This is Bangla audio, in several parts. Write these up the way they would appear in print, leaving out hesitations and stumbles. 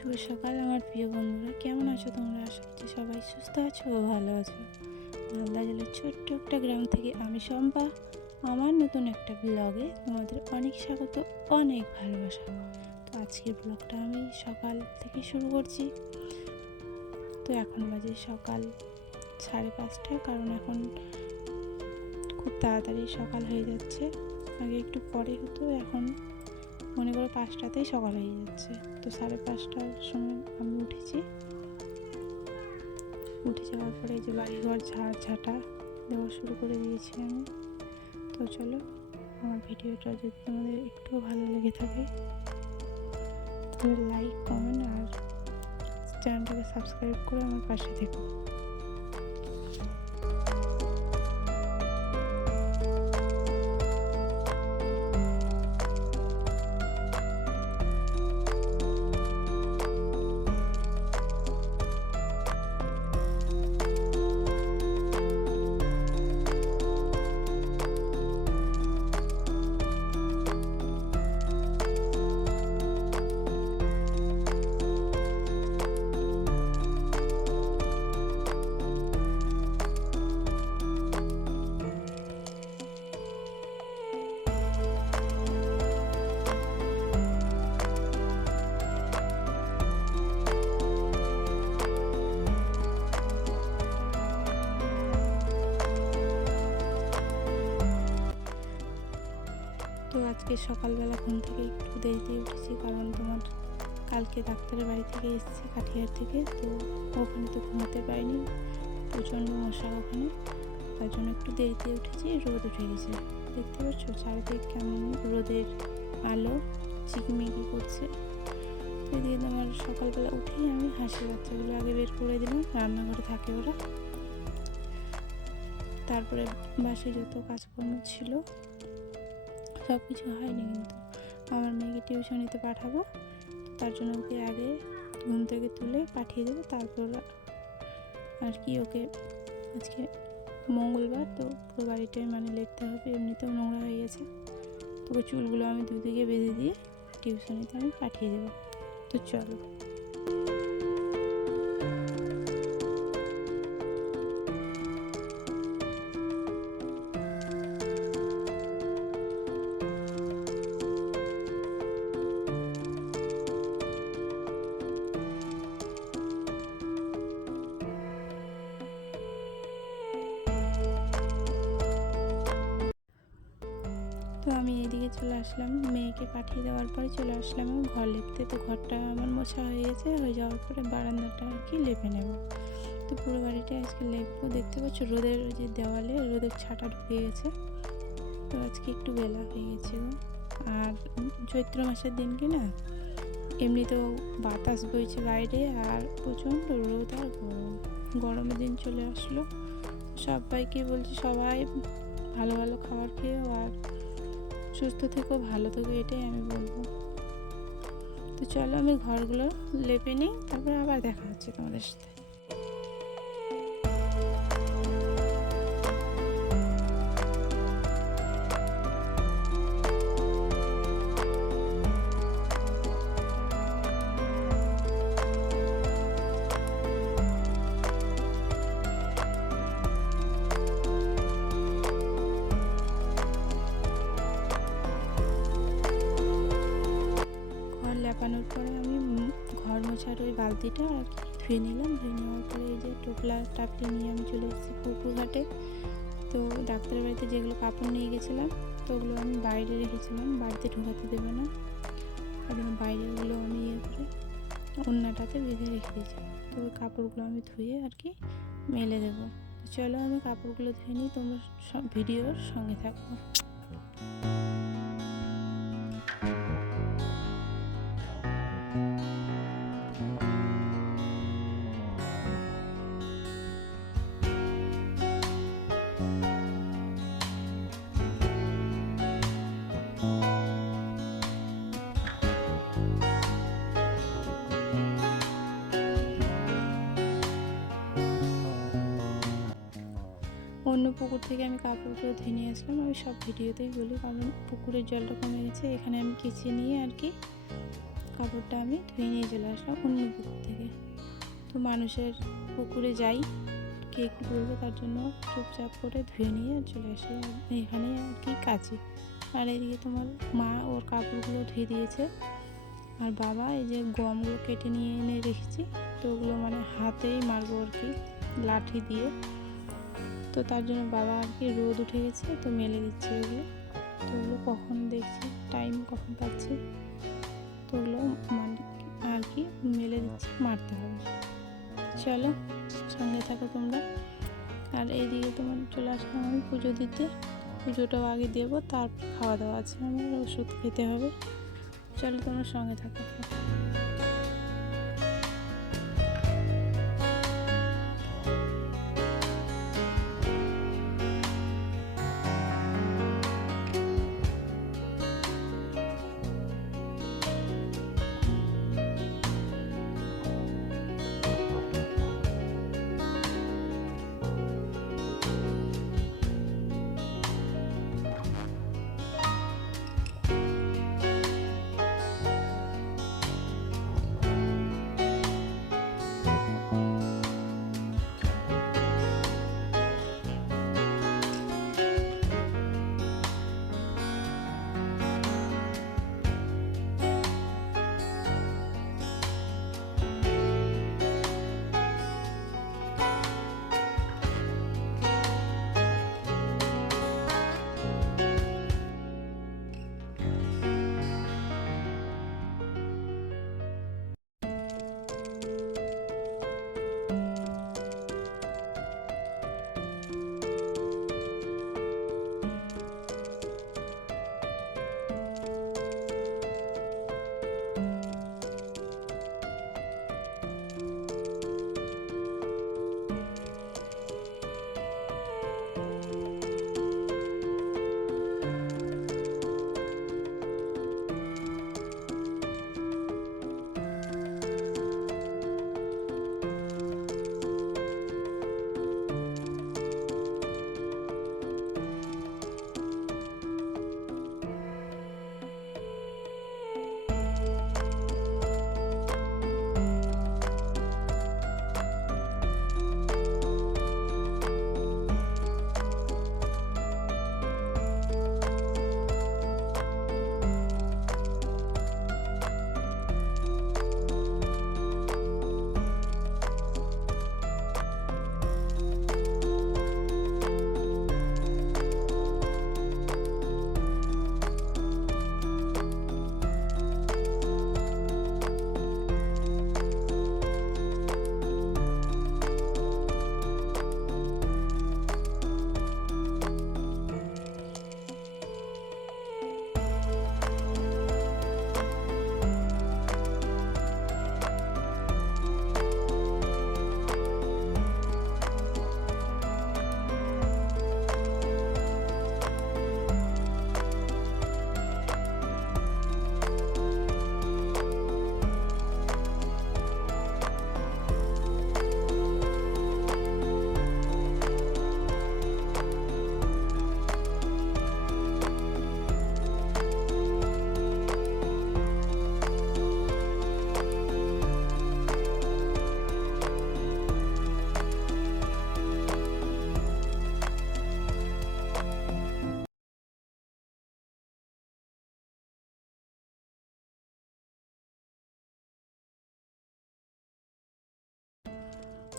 শুভ সকাল আমার প্রিয় বন্ধুরা, কেমন আছো তোমরা? আশা করছি সবাই সুস্থ আছো ও ভালো আছো। মালদা জেলার ছোট্ট একটা গ্রাম থেকে আমি শম্পা, আমার নতুন একটা ব্লগে তোমাদের অনেক স্বাগত, অনেক ভালোবাসা। তো আজকের ব্লগটা আমি সকাল থেকে শুরু করছি। তো এখন বাজে সকাল 5:30, কারণ এখন খুব তাড়াতাড়ি সকাল হয়ে যাচ্ছে। আগে একটু পরে হতো, এখন মনে করো 5টাতেই সকাল হয়ে যাচ্ছে। তো 5:30টার সময় আমি উঠে যাওয়ার পরে যে বাড়িঘর ঝাঁটা দেওয়া শুরু করে দিয়েছি আমি। তো চলো, আমার ভিডিওটা যদি তোমাদের একটু ভালো লেগে থাকে তাহলে লাইক, কমেন্ট আর চ্যানেলটাকে সাবস্ক্রাইব করে আমার পাশে থেকো। তো আজকে সকালবেলা ঘুম থেকে একটু দেরিতে উঠেছি, কারণ তোমার কালকে ডাক্তারের বাড়ি থেকে এসেছি কাঠিয়ার থেকে। তো ওখানে তো ঘুমাতে পারিনি, প্রচণ্ড মশা ওখানে, তার জন্য একটু দেরিতে উঠেছি। রোদ উঠে গেছে, দেখতে পাচ্ছ চারিদিক কেমন রোদের আলো চিকমিকি করছে। তো এদিকে তোমার সকালবেলা উঠেই আমি হাঁসের বাচ্চাগুলো আগে বের করে দিলাম, রান্নাঘরে থাকে ওরা। তারপরে বাসে যত কাজকর্ম ছিল সব কিছু হয়নি, কিন্তু আমার মেয়েকে টিউশনিতে পাঠাবো, তার জন্য ওকে আগে ঘুম থেকে তুলে পাঠিয়ে দেবো। তারপর আর কি ওকে আজকে মঙ্গলবার, তো পুরো বাড়িটাই লেপতে হবে, এমনিতেও নোংরা হয়ে গেছে। তোকে চুলগুলো আমি দুদিকে বেঁধে দিয়ে টিউশনিতে আমি পাঠিয়ে দেবো। তো চলো। তো আমি এইদিকে চলে আসলাম, মেয়েকে পাঠিয়ে দেওয়ার পরে চলে আসলাম আমি ঘর লেপতে। তো ঘরটা আমার মোছা হয়ে গেছে, হয়ে যাওয়ার পরে বারান্দাটা আর কি লেপে নেব। তো পুরো বাড়িটা আজকে লেপবো। দেখতে পাচ্ছ রোদের যে দেওয়ালে রোদের ছাটা ঢুকে গেছে। তো আজকে একটু বেলা হয়ে গেছে গো। আর চৈত্র মাসের দিন কি না, এমনিতেও বাতাস বইছে বাইরে, আর প্রচণ্ড রোদ আর গরমের দিন চলে আসলো। সবাইকে বলছি সবাই ভালো ভালো খাবার খেয়েও আর সুস্থ থেকো, ভালো থেকো, এটাই আমি বলবো। তো চলো আমি ঘরগুলো লেপে নিই, তারপরে আবার দেখা হচ্ছে তোমাদের সাথে। লেপানোর পরে আমি ঘর মোছার ওই বালতিটা আর কি ধুয়ে নিলাম। ধুয়ে নেওয়ার পরে এই যে টোপলা টাপটি নিয়ে আমি চলে এসেছি পুকুর ঘাটে। তো ডাক্তারের বাড়িতে যেগুলো কাপড় নিয়ে গেছিলাম, তো ওগুলো আমি বাইরে রেখেছিলাম, বাড়িতে ঢোকাতে দেবে না, ওই জন্য বাইরেগুলো আমি করে ওড়নাটাতে বেঁধে রেখে দিয়েছি। তো ওই কাপড়গুলো আমি ধুয়ে আর কি মেলে দেবো। তো চলো আমি কাপড়গুলো ধুয়ে নিই, তোমরা ভিডিওর সঙ্গে থাকো। অন্য পুকুর থেকে আমি কাপড়গুলো ধুয়ে নিয়ে আসলাম। আমি সব ভিডিওতেই বলি, কারণ পুকুরের জলটা কমে গেছে, এখানে আমি কেচে নিয়ে আর কি কাপড়টা আমি ধুয়ে নিয়ে চলে আসলাম অন্য পুকুর থেকে। তো মানুষের পুকুরে যাই, কে কী বলবে তার জন্য চুপচাপ করে ধুয়ে নিয়ে চলে আসি। এখানে আর কি কাচি। আর এদিকে তোমার মা ওর কাপড়গুলো ধুয়ে দিয়েছে, আর বাবা এই যে গমগুলো কেটে নিয়ে এনে রেখেছি, তো ওগুলো মানে হাতেই মারবো আর কি, লাঠি দিয়ে। তো তার জন্য বাবা আর কি রোদ উঠে গেছে তো মেলে দিচ্ছে ওগুলো। তো ওগুলো কখন দেখছি টাইম কখন পাচ্ছি, তো ওগুলো মানে আর কি মেলে দিচ্ছি, মারতে হবে। চলো সঙ্গে থাকো তোমরা। আর এইদিকে তোমার চলে আসলাম আমি পুজো দিতে। পুজোটাও আগে দেবো, তারপর খাওয়া দাওয়া আছে, আমার ওষুধ খেতে হবে। চলো তোমার সঙ্গে থাকো।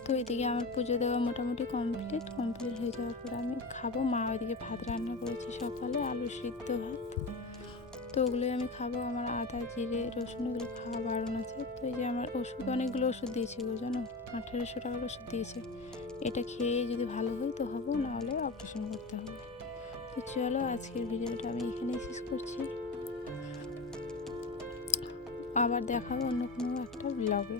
তো এদিকে আমার পুজো দেওয়া মোটামুটি কমপ্লিট হয়ে যাওয়ার পর আমি খাবো। মা ওইদিকে ভাত রান্না করেছি সকালে, আলু সিদ্ধ ভাত, তো ওগুলোই আমি খাবো। আমার আদা জিরে রসুন এগুলো খাওয়া বারণ আছে। তো এই যে আমার ওষুধ, অনেকগুলো ওষুধ দিয়েছে গো, জানো 1800 টাকার ওষুধ দিয়েছে। এটা খেয়ে যদি ভালো হয় তো হবে, নাহলে অপারেশন করতে হবে। তো চলো আজকের ভিডিওটা আমি এখানেই শেষ করছি, আবার দেখাবো অন্য কোনো একটা ব্লগে।